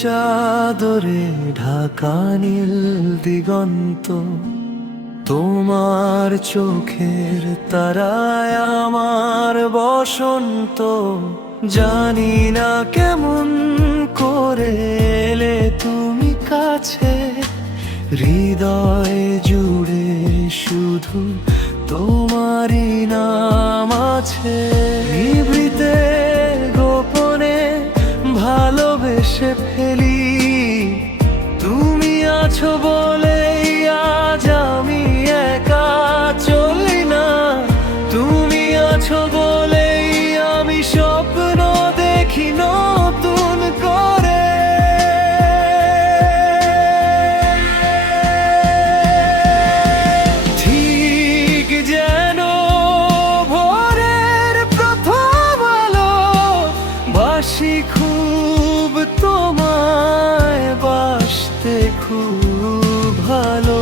চাদরে ঢাকা নীল দিগন্ত, তোমার চোখের তারায় আমার বসন্ত। জানি না কেমন করে এলে তুমি কাছে, হৃদয় জুড়ে শুধু তোমারই নাম আছে। নিভৃতে গোপনে ভালোবেসে ফেলি, তুমি আছো বলেই আজ আমি একা চলি না। তুমি আছো বলেই আমি স্বপ্ন দেখি নতুন করে। ঠিক যেন ভোরের প্রথম আলো, বাসি খুব তোমায় বাসতে খুব ভালো।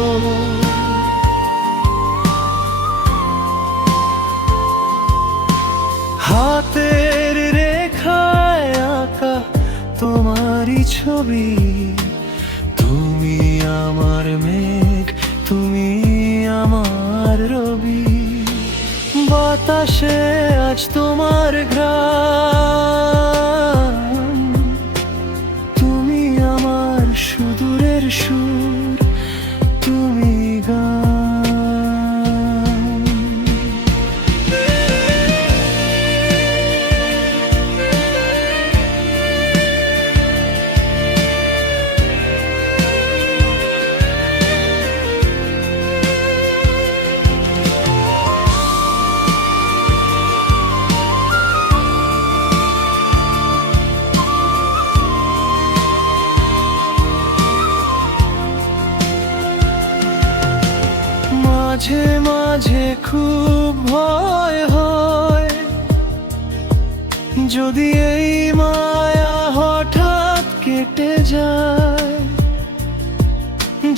হাতের রেখায় আঁকা তোমারই ছবি, তুমি আমার মেঘ, তুমি আমার রবি। বাতাসে আজ তোমার ঘ্রাণ, তুমি আমার সুদূরের সুর, তুমি গান। মাঝে মাঝে খুব ভয় হয়, যদি এই মায়া হঠাৎ কেটে যায়।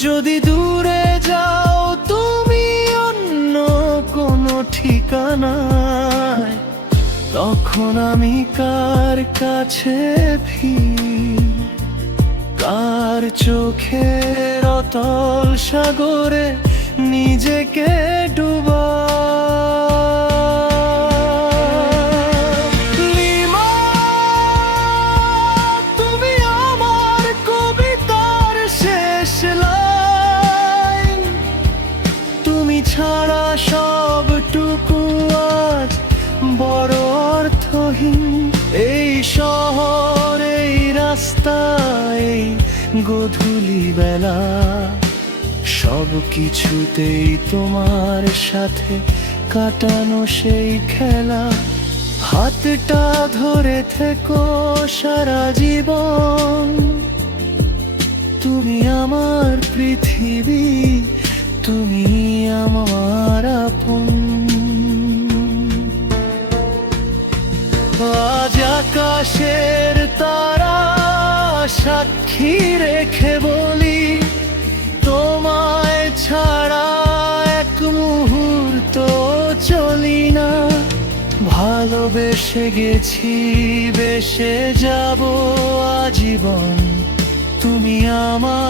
যদি দূরে যাও তুমি অন্য কোনো ঠিকানায়, তখন আমি কার কাছে ফিরি, কার চোখের অতল সাগরে নিজেকে ডুবা। লিমা, তুমি আমার কবিতার শেষ লাইন, তুমি ছাড়া সবটুকু আজ বড় অর্থহীন। এই শহর, এই রাস্তা, এই গধূলি বেলা, সব কিছুতেই তোমার সাথে কাটানো সেই খেলা। হাতটা ধরে থেকো সারা জীবন, তুমি আমার পৃথিবী, তুমি আমার আপন। আজ আকাশের তারা সাক্ষী রেখে বলি, তোমায় ছাড়া এক মুহূর্ত চলি না। ভালোবেসে গেছি, বেসে যাব আজীবন, তুমি আমার